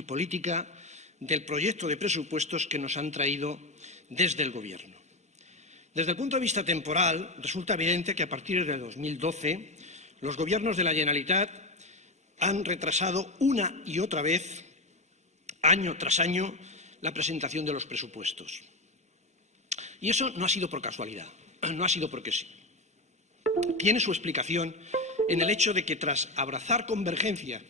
y política del proyecto de presupuestos que nos han traído desde el Gobierno. Desde el punto de vista temporal, resulta evidente que a partir de 2012 los Gobiernos de la Generalitat han retrasado una y otra vez, año tras año, la presentación de los presupuestos. Y eso no ha sido por casualidad, no ha sido porque sí. Tiene su explicación en el hecho de que tras abrazar con vehemencia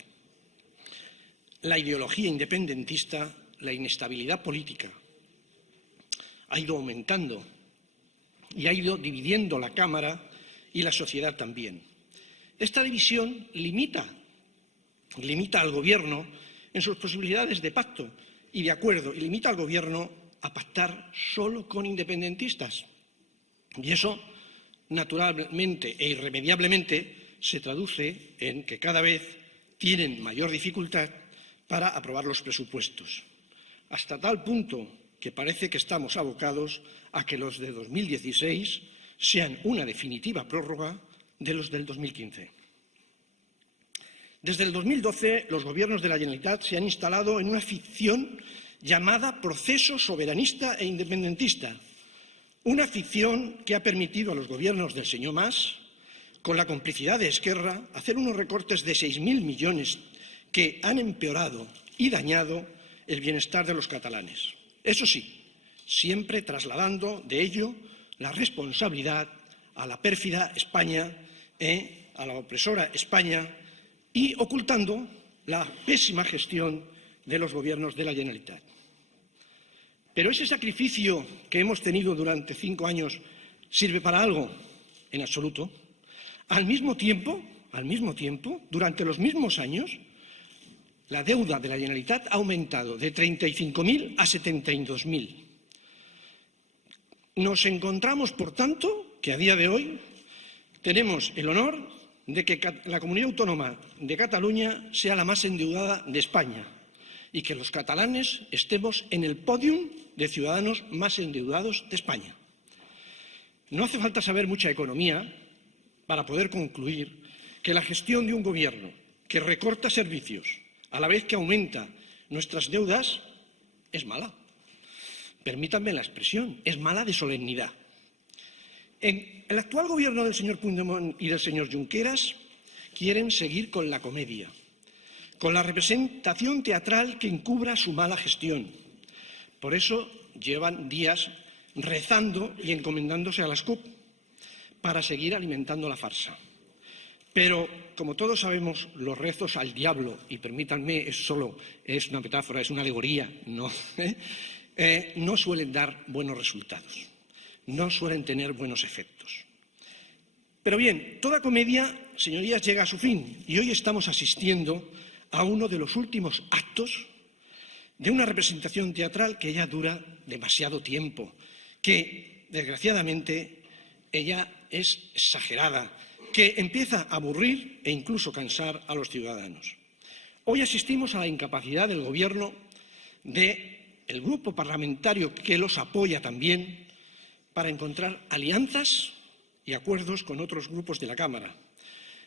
la ideología independentista, la inestabilidad política ha ido aumentando y ha ido dividiendo la Cámara y la sociedad también. Esta división limita al Gobierno en sus posibilidades de pacto y de acuerdo, y limita al Gobierno a pactar solo con independentistas. Y eso, naturalmente e irremediablemente, se traduce en que cada vez tienen mayor dificultad para aprobar los presupuestos, hasta tal punto que parece que estamos abocados a que los de 2016 sean una definitiva prórroga de los del 2015. Desde el 2012, los Gobiernos de la Generalitat se han instalado en una ficción llamada proceso soberanista e independentista, una ficción que ha permitido a los Gobiernos del señor Mas, con la complicidad de Esquerra, hacer unos recortes de 6.000 millones que han empeorado y dañado el bienestar de los catalanes. Eso sí, siempre trasladando de ello la responsabilidad a la pérfida España, a la opresora España, y ocultando la pésima gestión de los Gobiernos de la Generalitat. ¿Pero ese sacrificio que hemos tenido durante 5 años sirve para algo? En absoluto. Al mismo tiempo, durante los mismos años, la deuda de la Generalitat ha aumentado de 35.000 a 72.000. Nos encontramos, por tanto, que a día de hoy tenemos el honor de que la comunidad autónoma de Cataluña sea la más endeudada de España y que los catalanes estemos en el pódium de ciudadanos más endeudados de España. No hace falta saber mucha economía para poder concluir que la gestión de un Gobierno que recorta servicios a la vez que aumenta nuestras deudas es mala. Permítanme la expresión, es mala de solemnidad. En el actual Gobierno del señor Puigdemont y del señor Junqueras quieren seguir con la comedia, con la representación teatral que encubra su mala gestión. Por eso llevan días rezando y encomendándose a las CUP para seguir alimentando la farsa. Pero, como todos sabemos, los rezos al diablo, y permítanme, es una metáfora, es una alegoría, no suelen dar buenos resultados, no suelen tener buenos efectos. Pero bien, toda comedia, señorías, llega a su fin y hoy estamos asistiendo a uno de los últimos actos de una representación teatral que ya dura demasiado tiempo, que, desgraciadamente, ella es exagerada, que empieza a aburrir e incluso cansar a los ciudadanos. Hoy asistimos a la incapacidad del Gobierno, del grupo parlamentario que los apoya también, para encontrar alianzas y acuerdos con otros grupos de la Cámara.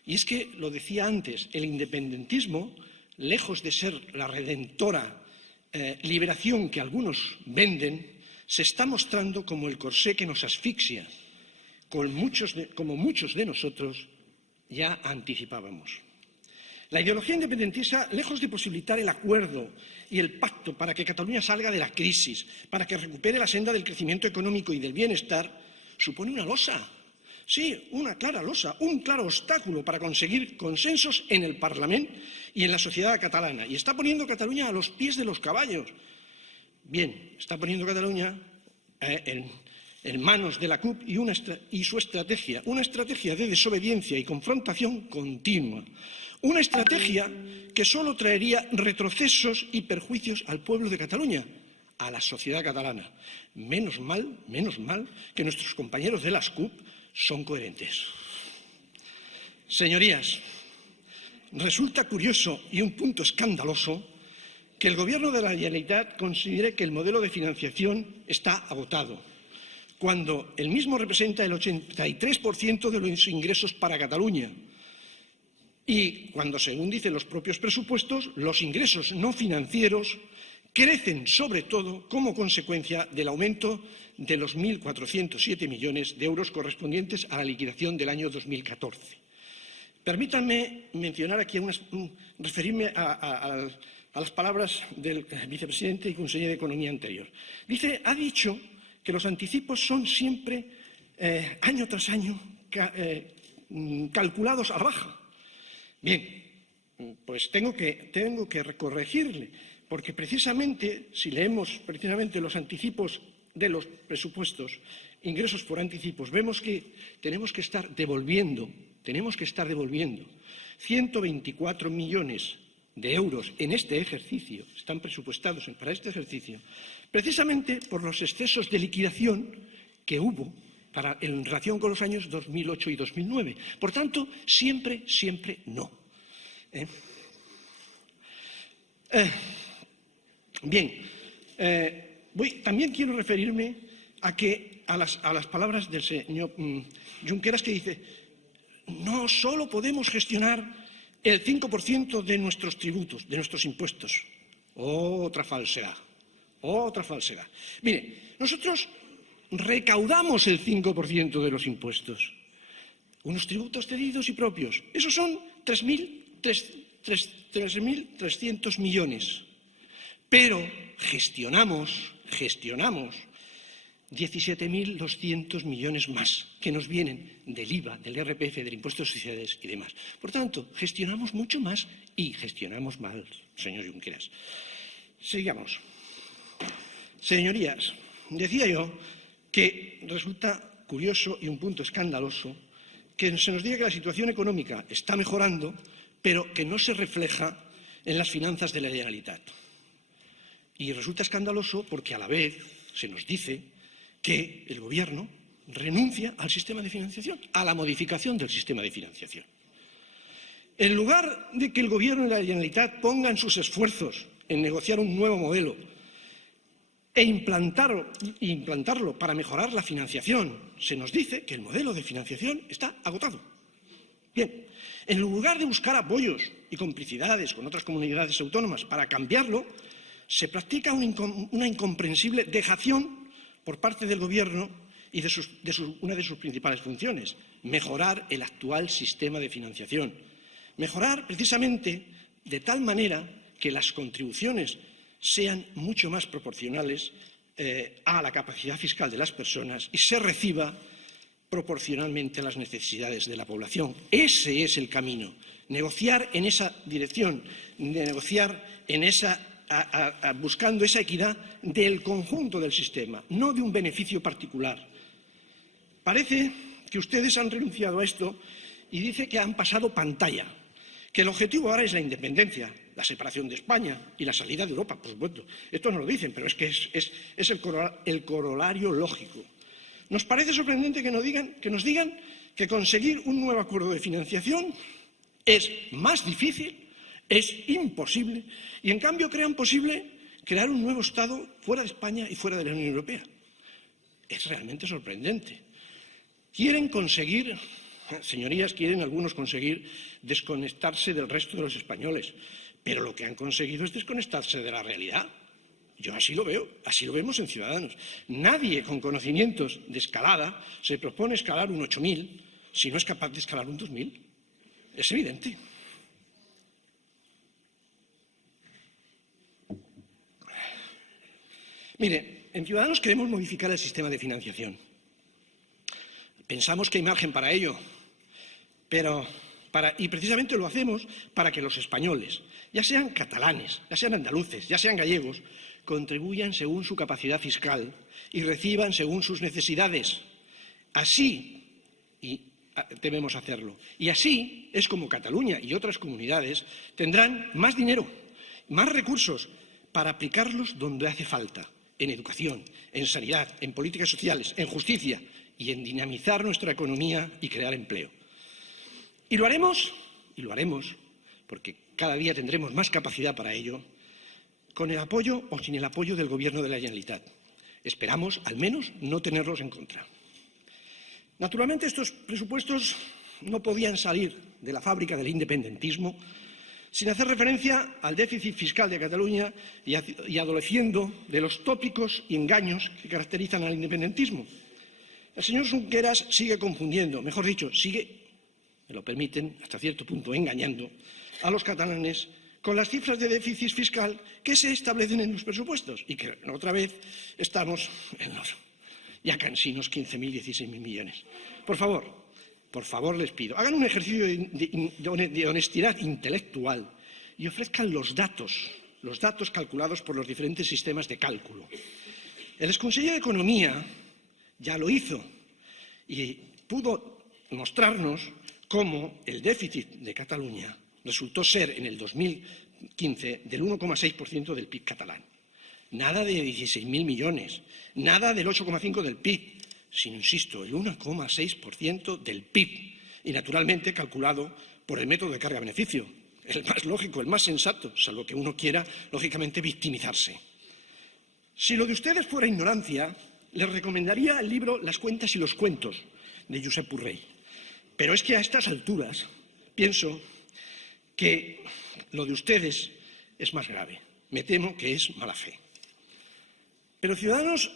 Y es que, lo decía antes, el independentismo, lejos de ser la redentora liberación que algunos venden, se está mostrando como el corsé que nos asfixia, como muchos de nosotros ya anticipábamos. La ideología independentista, lejos de posibilitar el acuerdo y el pacto para que Cataluña salga de la crisis, para que recupere la senda del crecimiento económico y del bienestar, supone una losa. Sí, una clara losa, un claro obstáculo para conseguir consensos en el Parlamento y en la sociedad catalana. Y está poniendo Cataluña a los pies de los caballos. Bien, está poniendo Cataluña en manos de la CUP y su estrategia, una estrategia de desobediencia y confrontación continua. Una estrategia que solo traería retrocesos y perjuicios al pueblo de Cataluña, a la sociedad catalana. Menos mal que nuestros compañeros de las CUP son coherentes. Señorías, resulta curioso y un punto escandaloso que el Gobierno de la Generalitat considere que el modelo de financiación está agotado, cuando el mismo representa el 83% de los ingresos para Cataluña. Y cuando, según dicen los propios presupuestos, los ingresos no financieros crecen sobre todo como consecuencia del aumento de los 1.407 millones de euros correspondientes a la liquidación del año 2014. Permítanme mencionar aquí, referirme a las palabras del vicepresidente y consejero de Economía anterior. Ha dicho que los anticipos son siempre, año tras año, calculados a la baja. Bien, pues tengo que corregirle, porque precisamente, si leemos precisamente los anticipos de los presupuestos, ingresos por anticipos, vemos que tenemos que estar devolviendo 124 millones de euros en este ejercicio, están presupuestados para este ejercicio, precisamente por los excesos de liquidación que hubo en relación con los años 2008 y 2009. Por tanto, siempre no. También quiero referirme a las palabras del señor Junqueras, que dice: no solo podemos gestionar el 5% de nuestros tributos, de nuestros impuestos. Otra falsedad. Mire, nosotros recaudamos el 5% de los impuestos, unos tributos cedidos y propios. Esos son 3.300 millones. Pero gestionamos 17.200 millones más que nos vienen del IVA, del IRPF, del impuesto de sociedades y demás. Por tanto, gestionamos mucho más y gestionamos mal, señor Junqueras. Sigamos. Señorías, decía yo que resulta curioso y un punto escandaloso que se nos diga que la situación económica está mejorando, pero que no se refleja en las finanzas de la Generalitat. Y resulta escandaloso porque a la vez se nos dice que el Gobierno renuncia al sistema de financiación, a la modificación del sistema de financiación. En lugar de que el Gobierno y la Generalitat pongan sus esfuerzos en negociar un nuevo modelo e implantarlo para mejorar la financiación, se nos dice que el modelo de financiación está agotado. Bien, en lugar de buscar apoyos y complicidades con otras comunidades autónomas para cambiarlo, se practica una incomprensible dejación por parte del Gobierno y una de sus principales funciones: mejorar el actual sistema de financiación. Mejorar precisamente de tal manera que las contribuciones sean mucho más proporcionales a la capacidad fiscal de las personas y se reciba proporcionalmente a las necesidades de la población. Ese es el camino. Negociar en esa dirección, negociar en buscando esa equidad del conjunto del sistema, no de un beneficio particular. Parece que ustedes han renunciado a esto y dice que han pasado pantalla, que el objetivo ahora es la independencia, la separación de España y la salida de Europa, por supuesto. Esto no lo dicen, pero es que es el corolario lógico. Nos parece sorprendente que nos digan que conseguir un nuevo acuerdo de financiación es más difícil, es imposible, y en cambio crean posible crear un nuevo Estado fuera de España y fuera de la Unión Europea. Es realmente sorprendente. Señorías, quieren algunos conseguir desconectarse del resto de los españoles, pero lo que han conseguido es desconectarse de la realidad. Yo así lo veo, así lo vemos en Ciudadanos. Nadie con conocimientos de escalada se propone escalar un 8000 si no es capaz de escalar un 2000. Es evidente. Mire, en Ciudadanos queremos modificar el sistema de financiación. Pensamos que hay margen para ello, y precisamente lo hacemos para que los españoles, ya sean catalanes, ya sean andaluces, ya sean gallegos, contribuyan según su capacidad fiscal y reciban según sus necesidades. Así debemos hacerlo. Y así es como Cataluña y otras comunidades tendrán más dinero, más recursos para aplicarlos donde hace falta: en educación, en sanidad, en políticas sociales, en justicia y en dinamizar nuestra economía y crear empleo. Y lo haremos, porque cada día tendremos más capacidad para ello, con el apoyo o sin el apoyo del Gobierno de la Generalitat. Esperamos, al menos, no tenerlos en contra. Naturalmente, estos presupuestos no podían salir de la fábrica del independentismo, sin hacer referencia al déficit fiscal de Cataluña y adoleciendo de los tópicos y engaños que caracterizan al independentismo. El señor Junqueras sigue confundiendo, mejor dicho, sigue, me lo permiten, hasta cierto punto engañando a los catalanes con las cifras de déficit fiscal que se establecen en los presupuestos y que otra vez estamos en los ya cansinos 15.000, 16.000 millones. Por favor les pido, hagan un ejercicio de honestidad intelectual y ofrezcan los datos calculados por los diferentes sistemas de cálculo. El exconseller de Economía ya lo hizo y pudo mostrarnos cómo el déficit de Cataluña resultó ser en el 2015 del 1,6% del PIB catalán. Nada de 16.000 millones, nada del 8,5% del PIB, sino, insisto, el 1,6% del PIB y, naturalmente, calculado por el método de carga-beneficio, el más lógico, el más sensato, salvo que uno quiera, lógicamente, victimizarse. Si lo de ustedes fuera ignorancia, les recomendaría el libro Las cuentas y los cuentos, de Josep Purrell. Pero es que a estas alturas pienso que lo de ustedes es más grave. Me temo que es mala fe. Pero Ciudadanos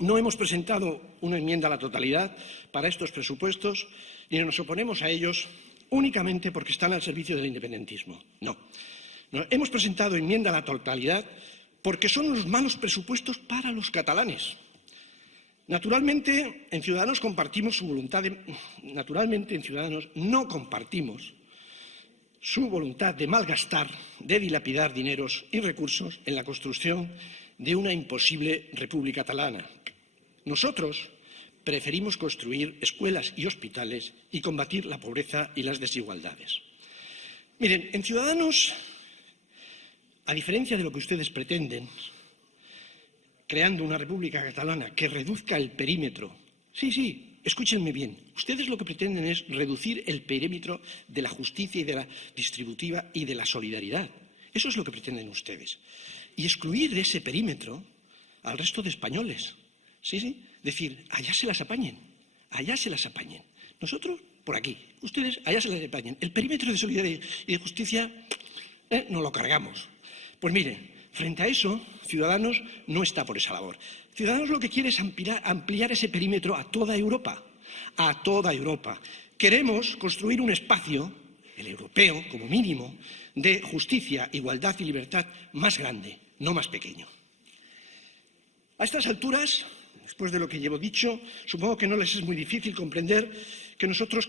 no hemos presentado una enmienda a la totalidad para estos presupuestos ni nos oponemos a ellos únicamente porque están al servicio del independentismo. No. Hemos presentado enmienda a la totalidad porque son unos malos presupuestos para los catalanes. Naturalmente, en Ciudadanos compartimos su voluntad no compartimos su voluntad de malgastar, de dilapidar dineros y recursos en la construcción de una imposible república catalana. Nosotros preferimos construir escuelas y hospitales y combatir la pobreza y las desigualdades. Miren, en Ciudadanos, a diferencia de lo que ustedes pretenden, creando una república catalana que reduzca el perímetro. Sí, escúchenme bien. Ustedes lo que pretenden es reducir el perímetro de la justicia y de la distributiva y de la solidaridad. Eso es lo que pretenden ustedes. Y excluir de ese perímetro al resto de españoles. Sí. Decir, allá se las apañen. Nosotros, por aquí. Ustedes, allá se las apañen. El perímetro de solidaridad y de justicia nos lo cargamos. Pues miren, frente a eso, Ciudadanos no está por esa labor. Ciudadanos lo que quiere es ampliar ese perímetro a toda Europa. A toda Europa. Queremos construir un espacio, el europeo como mínimo, de justicia, igualdad y libertad más grande, no más pequeño. A estas alturas, después de lo que llevo dicho, supongo que no les es muy difícil comprender que nosotros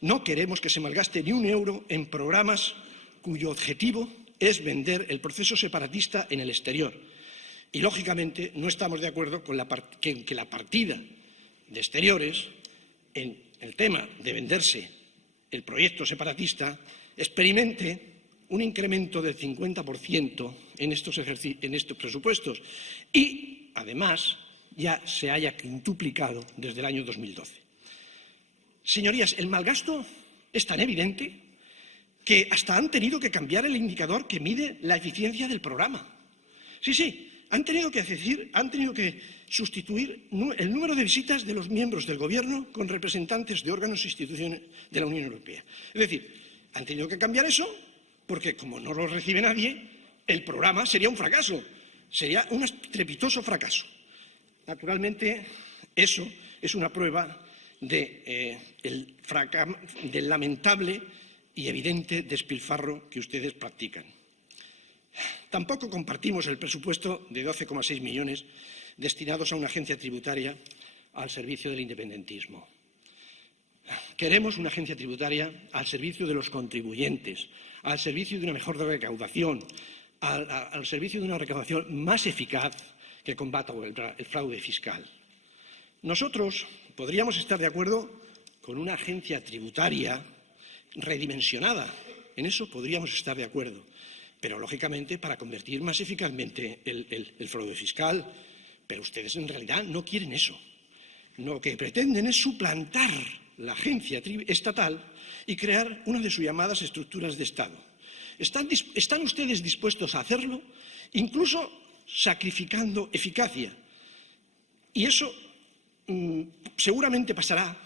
no queremos que se malgaste ni un euro en programas cuyo objetivo es vender el proceso separatista en el exterior. Y, lógicamente, no estamos de acuerdo con que la partida de exteriores, en el tema de venderse el proyecto separatista, experimente un incremento del 50% en estos presupuestos y, además, ya se haya quintuplicado desde el año 2012. Señorías, el malgasto es tan evidente que hasta han tenido que cambiar el indicador que mide la eficiencia del programa. Sí, han tenido que sustituir el número de visitas de los miembros del Gobierno con representantes de órganos e instituciones de la Unión Europea. Es decir, han tenido que cambiar eso porque, como no lo recibe nadie, el programa sería un fracaso, sería un estrepitoso fracaso. Naturalmente, eso es una prueba del lamentable y evidente despilfarro que ustedes practican. Tampoco compartimos el presupuesto de 12,6 millones destinados a una agencia tributaria al servicio del independentismo. Queremos una agencia tributaria al servicio de los contribuyentes, al servicio de una mejor recaudación, al servicio de una recaudación más eficaz que combata el fraude fiscal. Nosotros podríamos estar de acuerdo con una agencia tributaria redimensionada. En eso podríamos estar de acuerdo. Pero, lógicamente, para convertir más eficazmente el fraude fiscal. Pero ustedes, en realidad, no quieren eso. Lo que pretenden es suplantar la agencia estatal y crear una de sus llamadas estructuras de Estado. ¿Están ustedes dispuestos a hacerlo, incluso sacrificando eficacia? Y eso seguramente pasará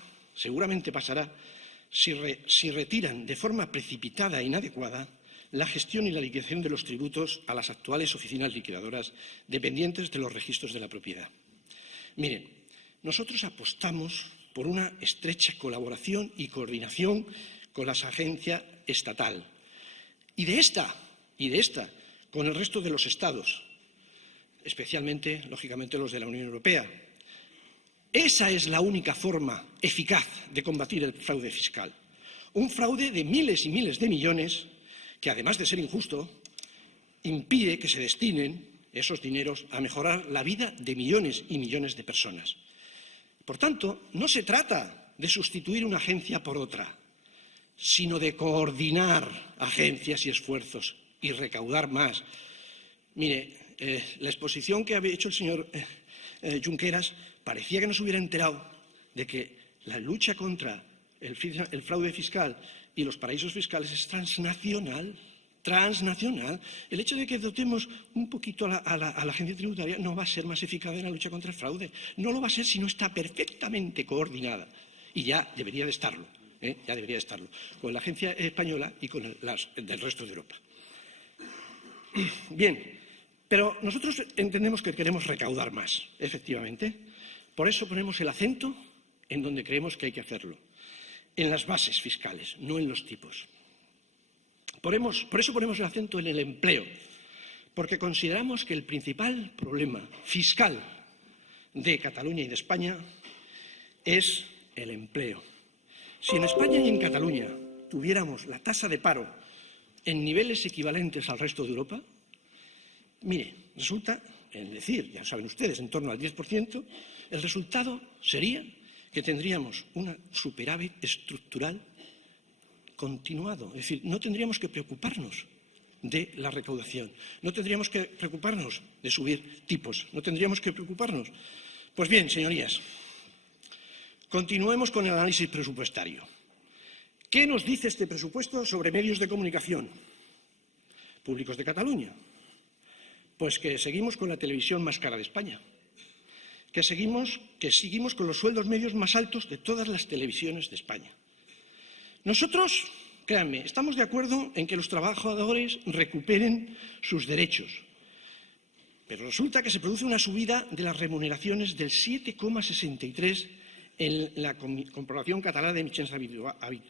si retiran de forma precipitada e inadecuada la gestión y la liquidación de los tributos a las actuales oficinas liquidadoras dependientes de los registros de la propiedad. Miren, nosotros apostamos por una estrecha colaboración y coordinación con las agencias estatales y de esta con el resto de los Estados, especialmente, lógicamente, los de la Unión Europea. Esa es la única forma eficaz de combatir el fraude fiscal. Un fraude de miles y miles de millones que, además de ser injusto, impide que se destinen esos dineros a mejorar la vida de millones y millones de personas. Por tanto, no se trata de sustituir una agencia por otra, sino de coordinar agencias y esfuerzos y recaudar más. Mire, la exposición que había hecho el señor Junqueras parecía que no se hubiera enterado de que la lucha contra el fraude fiscal y los paraísos fiscales es transnacional. El hecho de que dotemos un poquito a la agencia tributaria no va a ser más eficaz en la lucha contra el fraude. No lo va a ser si no está perfectamente coordinada. Y ya debería de estarlo, ya debería de estarlo, con la agencia española y con las del resto de Europa. Bien, pero nosotros entendemos que queremos recaudar más, efectivamente. Por eso ponemos el acento en donde creemos que hay que hacerlo, en las bases fiscales, no en los tipos. Por eso ponemos el acento en el empleo, porque consideramos que el principal problema fiscal de Cataluña y de España es el empleo. Si en España y en Cataluña tuviéramos la tasa de paro en niveles equivalentes al resto de Europa, mire, resulta, es decir, ya saben ustedes, en torno al 10%, el resultado sería que tendríamos un superávit estructural continuado. Es decir, no tendríamos que preocuparnos de la recaudación, no tendríamos que preocuparnos de subir tipos, no tendríamos que preocuparnos. Pues bien, señorías, continuemos con el análisis presupuestario. ¿Qué nos dice este presupuesto sobre medios de comunicación públicos de Cataluña? Pues que seguimos con la televisión más cara de España, que seguimos con los sueldos medios más altos de todas las televisiones de España. Nosotros, créanme, estamos de acuerdo en que los trabajadores recuperen sus derechos, pero resulta que se produce una subida de las remuneraciones del 7,63% en la Corporación Catalana de Mitjans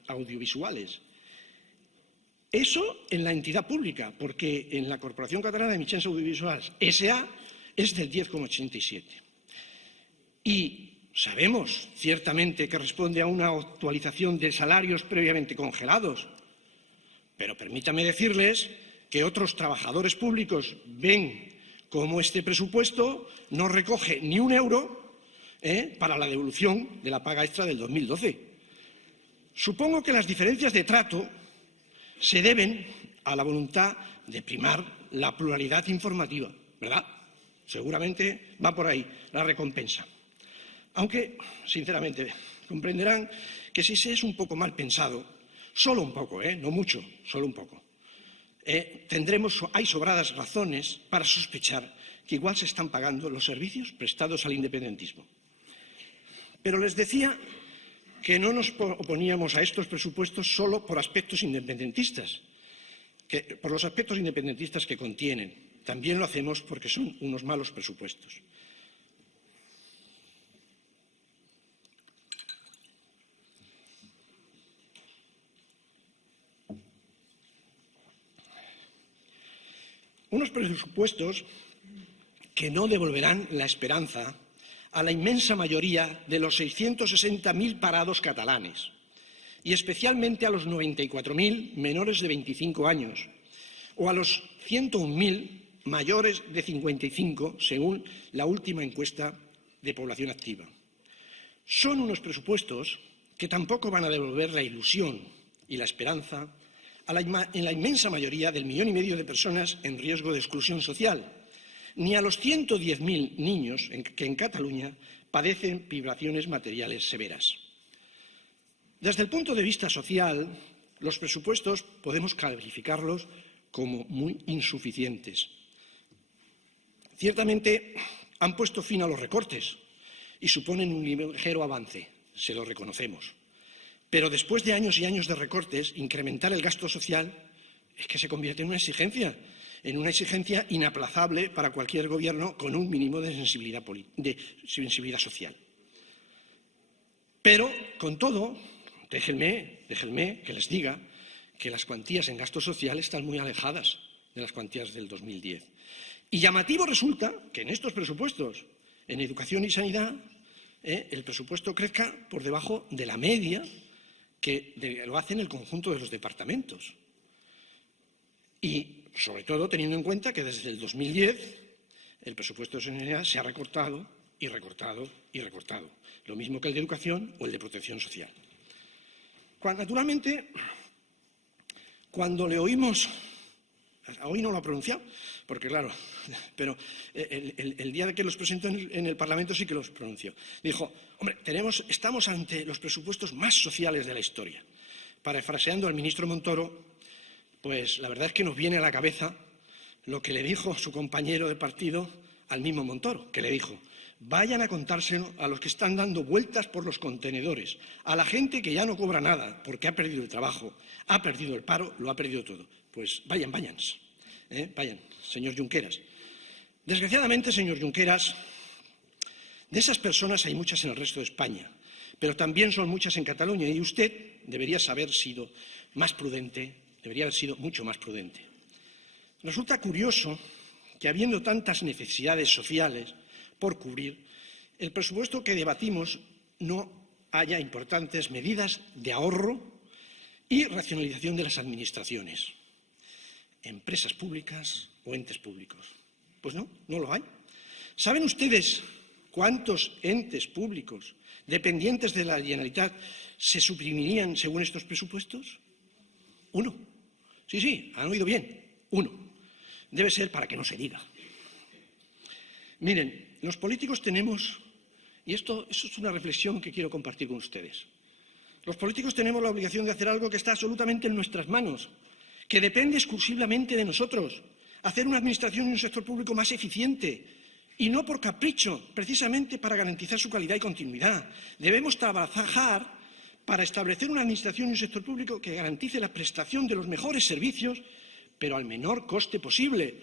Audiovisuales. Eso en la entidad pública, porque en la Corporación Catalana de Mitjans Audiovisuals S.A. es del 10,87%. Y sabemos ciertamente que responde a una actualización de salarios previamente congelados, pero permítame decirles que otros trabajadores públicos ven cómo este presupuesto no recoge ni un euro para la devolución de la paga extra del 2012. Supongo que las diferencias de trato se deben a la voluntad de primar la pluralidad informativa, ¿verdad? Seguramente va por ahí la recompensa. Aunque, sinceramente, comprenderán que si se es un poco mal pensado, solo un poco, no mucho, solo un poco, hay sobradas razones para sospechar que igual se están pagando los servicios prestados al independentismo. Pero les decía que no nos oponíamos a estos presupuestos solo por aspectos independentistas, por los aspectos independentistas que contienen. También lo hacemos porque son unos malos presupuestos. Unos presupuestos que no devolverán la esperanza a la inmensa mayoría de los 660.000 parados catalanes y especialmente a los 94.000 menores de 25 años o a los 101.000 mayores de 55, según la última encuesta de población activa. Son unos presupuestos que tampoco van a devolver la ilusión y la esperanza en la inmensa mayoría del 1,5 millones de personas en riesgo de exclusión social, ni a los 110.000 niños que en Cataluña padecen privaciones materiales severas. Desde el punto de vista social, los presupuestos podemos calificarlos como muy insuficientes. Ciertamente han puesto fin a los recortes y suponen un ligero avance, se lo reconocemos. Pero después de años y años de recortes, incrementar el gasto social es que se convierte en una exigencia inaplazable para cualquier gobierno con un mínimo de sensibilidad social. Pero, con todo, déjenme que les diga que las cuantías en gasto social están muy alejadas de las cuantías del 2010. Y llamativo resulta que en estos presupuestos, en educación y sanidad, el presupuesto crezca por debajo de la media que lo hacen el conjunto de los departamentos. Y, sobre todo, teniendo en cuenta que desde el 2010 el presupuesto de sanidad se ha recortado y recortado y recortado, lo mismo que el de educación o el de protección social. Naturalmente, cuando le oímos, hoy no lo ha pronunciado, porque claro, pero el día de que los presentó en el Parlamento sí que los pronunció. Dijo, hombre, estamos ante los presupuestos más sociales de la historia. Parafraseando al ministro Montoro, pues la verdad es que nos viene a la cabeza lo que le dijo su compañero de partido al mismo Montoro, que le dijo, vayan a contárselo a los que están dando vueltas por los contenedores, a la gente que ya no cobra nada porque ha perdido el trabajo, ha perdido el paro, lo ha perdido todo. Pues vayan, señor Junqueras. Desgraciadamente, señor Junqueras, de esas personas hay muchas en el resto de España, pero también son muchas en Cataluña y usted debería haber sido más prudente, debería haber sido mucho más prudente. Resulta curioso que, habiendo tantas necesidades sociales por cubrir, el presupuesto que debatimos no haya importantes medidas de ahorro y racionalización de las administraciones, empresas públicas o entes públicos. Pues no lo hay. ¿Saben ustedes cuántos entes públicos dependientes de la Generalitat se suprimirían según estos presupuestos? 1. Sí, han oído bien, 1. Debe ser para que no se diga. Miren, los políticos tenemos, y eso es una reflexión que quiero compartir con ustedes, los políticos tenemos la obligación de hacer algo que está absolutamente en nuestras manos, que depende exclusivamente de nosotros, hacer una administración y un sector público más eficiente, y no por capricho, precisamente para garantizar su calidad y continuidad. Debemos trabajar para establecer una administración y un sector público que garantice la prestación de los mejores servicios, pero al menor coste posible.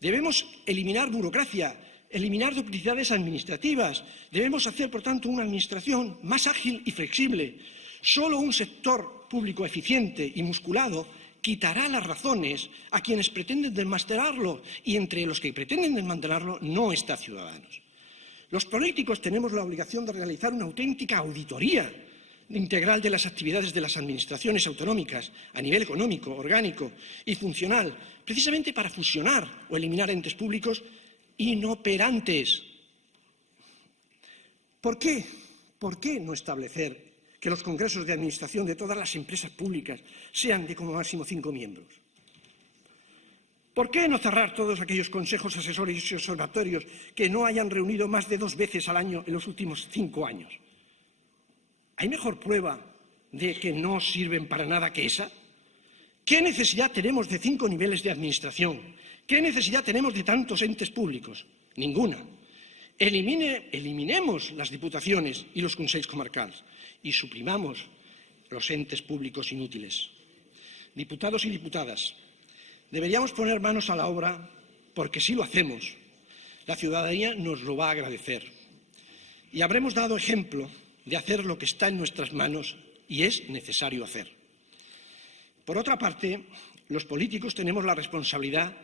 Debemos eliminar burocracia, eliminar duplicidades administrativas. Debemos hacer, por tanto, una administración más ágil y flexible. Solo un sector público eficiente y musculado quitará las razones a quienes pretenden desmantelarlo, y entre los que pretenden desmantelarlo no está Ciudadanos. Los políticos tenemos la obligación de realizar una auténtica auditoría integral de las actividades de las administraciones autonómicas a nivel económico, orgánico y funcional, precisamente para fusionar o eliminar entes públicos inoperantes. ¿Por qué? ¿Por qué no establecer que los congresos de administración de todas las empresas públicas sean de como máximo 5 miembros? ¿Por qué no cerrar todos aquellos consejos asesores y observatorios que no hayan reunido más de 2 veces al año en los últimos 5 años? ¿Hay mejor prueba de que no sirven para nada que esa? ¿Qué necesidad tenemos de 5 niveles de administración? ¿Qué necesidad tenemos de tantos entes públicos? Ninguna. Eliminemos las diputaciones y los consells comarcals y suprimamos los entes públicos inútiles. Diputados y diputadas, deberíamos poner manos a la obra porque si lo hacemos, la ciudadanía nos lo va a agradecer. Y habremos dado ejemplo de hacer lo que está en nuestras manos y es necesario hacer. Por otra parte, los políticos tenemos la responsabilidad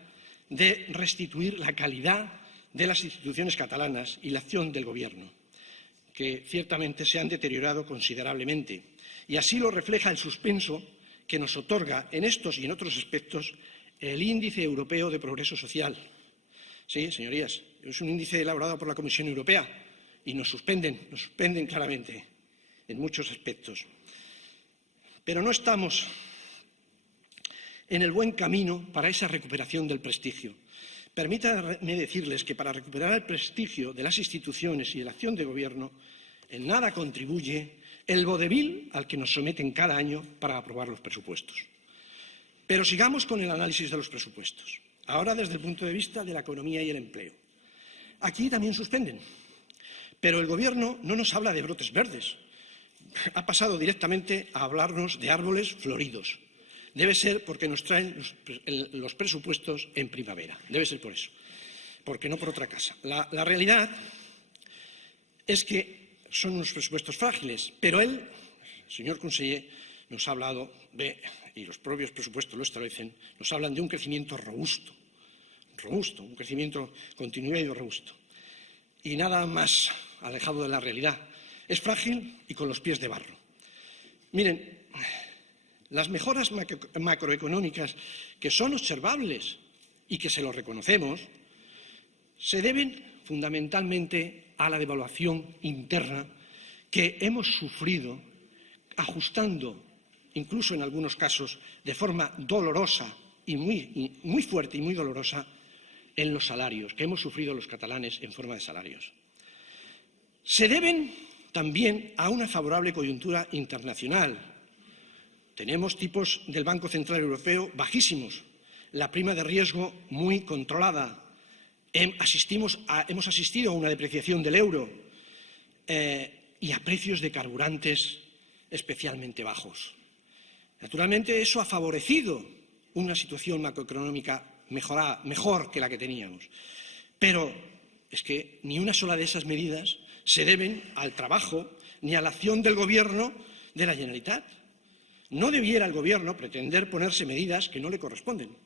de restituir la calidad de las instituciones catalanas y la acción del Gobierno, que ciertamente se han deteriorado considerablemente. Y así lo refleja el suspenso que nos otorga en estos y en otros aspectos el Índice Europeo de Progreso Social. Sí, señorías, es un índice elaborado por la Comisión Europea y nos suspenden claramente en muchos aspectos. Pero no estamos en el buen camino para esa recuperación del prestigio. Permítanme decirles que para recuperar el prestigio de las instituciones y de la acción de gobierno, en nada contribuye el vodevil al que nos someten cada año para aprobar los presupuestos. Pero sigamos con el análisis de los presupuestos, ahora desde el punto de vista de la economía y el empleo. Aquí también suspenden, pero el Gobierno no nos habla de brotes verdes. ha pasado directamente a hablarnos de árboles floridos. Debe ser porque nos traen los presupuestos en primavera. Debe ser por eso, porque no por otra cosa. La realidad es que son unos presupuestos frágiles, pero el señor conseller nos ha hablado y los propios presupuestos lo establecen, nos hablan de un crecimiento robusto, un crecimiento continuado y robusto. Y nada más alejado de la realidad. Es frágil y con los pies de barro. Miren, las mejoras macroeconómicas que son observables y que se lo reconocemos, se deben fundamentalmente a la devaluación interna que hemos sufrido, ajustando, incluso en algunos casos, de forma dolorosa y muy fuerte y muy dolorosa, en los salarios, que hemos sufrido los catalanes en forma de salarios. Se deben también a una favorable coyuntura internacional. Tenemos tipos del Banco Central Europeo bajísimos, la prima de riesgo muy controlada. Hemos asistido a una depreciación del euro y a precios de carburantes especialmente bajos. Naturalmente, eso ha favorecido una situación macroeconómica mejor que la que teníamos. Pero es que ni una sola de esas medidas se deben al trabajo ni a la acción del Gobierno de la Generalitat. No debiera el Gobierno pretender ponerse medidas que no le corresponden.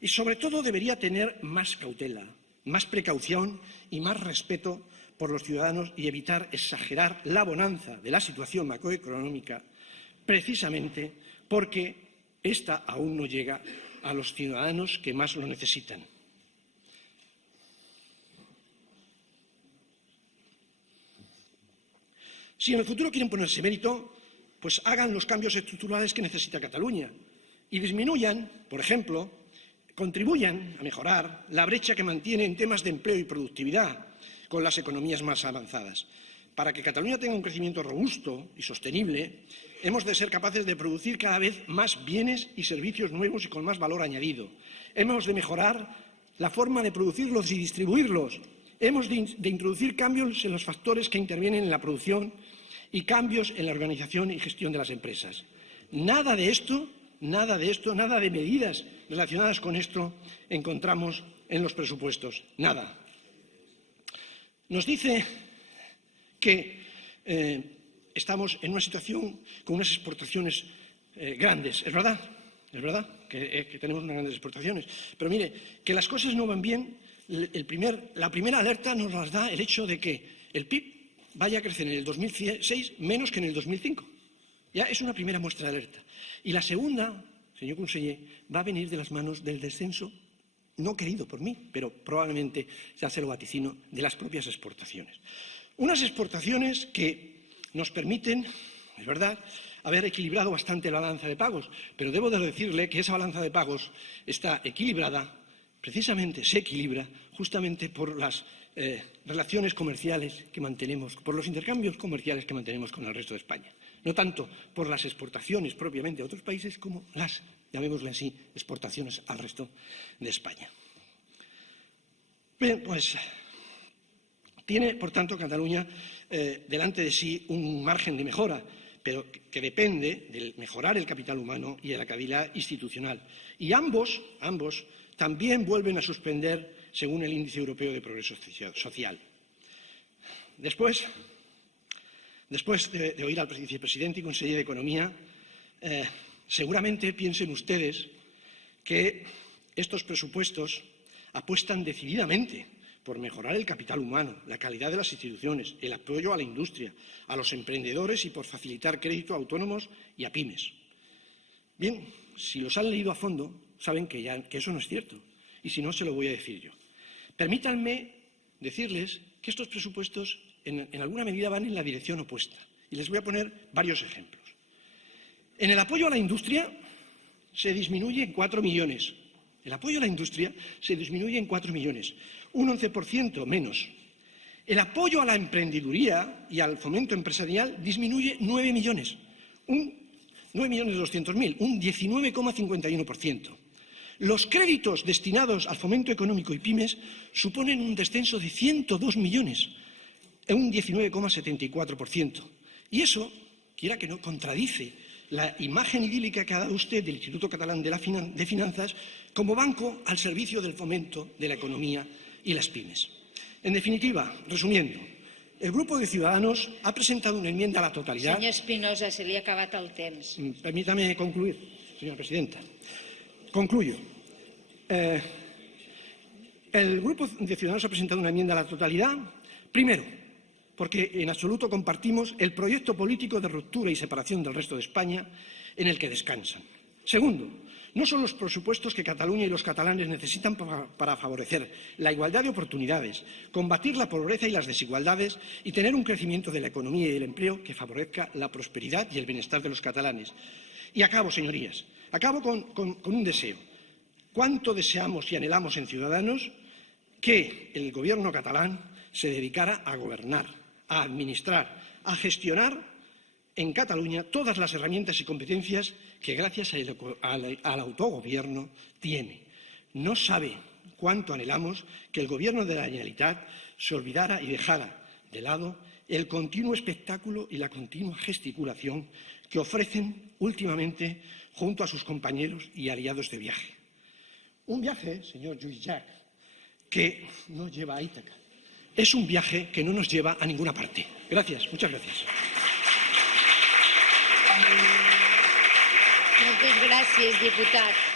Y sobre todo debería tener más cautela, más precaución y más respeto por los ciudadanos y evitar exagerar la bonanza de la situación macroeconómica, precisamente porque esta aún no llega a los ciudadanos que más lo necesitan. Si en el futuro quieren ponerse mérito, pues hagan los cambios estructurales que necesita Cataluña y disminuyan, por ejemplo, contribuyan a mejorar la brecha que mantiene en temas de empleo y productividad con las economías más avanzadas. Para que Cataluña tenga un crecimiento robusto y sostenible, hemos de ser capaces de producir cada vez más bienes y servicios nuevos y con más valor añadido. Hemos de mejorar la forma de producirlos y distribuirlos. Hemos de introducir cambios en los factores que intervienen en la producción y cambios en la organización y gestión de las empresas. Nada de medidas relacionadas con esto encontramos en los presupuestos. Nada. Nos dice que estamos en una situación con unas exportaciones grandes. Es verdad que tenemos unas grandes exportaciones. Pero mire, que las cosas no van bien, la primera alerta nos las da el hecho de que el PIB vaya a crecer en el 2006 menos que en el 2005. Ya es una primera muestra de alerta. Y la segunda, señor conseller, va a venir de las manos del descenso, no querido por mí, pero probablemente ya se lo vaticino, de las propias exportaciones. Unas exportaciones que nos permiten, es verdad, haber equilibrado bastante la balanza de pagos, pero debo de decirle que esa balanza de pagos está equilibrada, precisamente se equilibra justamente por las relaciones comerciales que mantenemos, por los intercambios comerciales que mantenemos con el resto de España. No tanto por las exportaciones propiamente a otros países como las, llamémosle así, exportaciones al resto de España. Bien, pues tiene, por tanto, Cataluña delante de sí un margen de mejora, pero que depende de mejorar el capital humano y de la calidad institucional. Y ambos también vuelven a suspender según el Índice Europeo de Progreso Social. Después de oír al vicepresidente y conseller de Economía, seguramente piensen ustedes que estos presupuestos apuestan decididamente por mejorar el capital humano, la calidad de las instituciones, el apoyo a la industria, a los emprendedores y por facilitar crédito a autónomos y a pymes. Bien, si los han leído a fondo, saben que eso no es cierto. Y si no, se lo voy a decir yo. Permítanme decirles que estos presupuestos en alguna medida van en la dirección opuesta. Y les voy a poner varios ejemplos. En el apoyo a la industria se disminuye en 4 millones. El apoyo a la industria se disminuye en 4 millones, un 11% menos. El apoyo a la emprendeduría y al fomento empresarial disminuye 9 millones, 9.200.000, un 19,51%. Los créditos destinados al fomento económico y pymes suponen un descenso de 102 millones, un 19,74%. Y eso quiera que no, contradice la imagen idílica que ha dado usted del Instituto Catalán de Finanzas como banco al servicio del fomento de la economía y las pymes. En definitiva, resumiendo, el Grupo de Ciudadanos ha presentado una enmienda a la totalidad. Senyor Espinosa, se li ha acabat el temps. Permítame concluir, señora presidenta. Concluyo. El Grupo de Ciudadanos ha presentado una enmienda a la totalidad, primero, porque en absoluto compartimos el proyecto político de ruptura y separación del resto de España en el que descansan. Segundo, no son los presupuestos que Cataluña y los catalanes necesitan para favorecer la igualdad de oportunidades, combatir la pobreza y las desigualdades y tener un crecimiento de la economía y el empleo que favorezca la prosperidad y el bienestar de los catalanes. Y acabo, señorías, con un deseo. ¿Cuánto deseamos y anhelamos en Ciudadanos que el Gobierno catalán se dedicara a gobernar, a administrar, a gestionar en Cataluña todas las herramientas y competencias que gracias al autogobierno tiene? No sabe cuánto anhelamos que el Gobierno de la Generalitat se olvidara y dejara de lado el continuo espectáculo y la continua gesticulación que ofrecen últimamente junto a sus compañeros y aliados de viaje. Un viaje, señor Lluís Llach, que no lleva a Ítaca. Es un viaje que no nos lleva a ninguna parte. Gracias, muchas gracias. Moltes gràcies, diputat.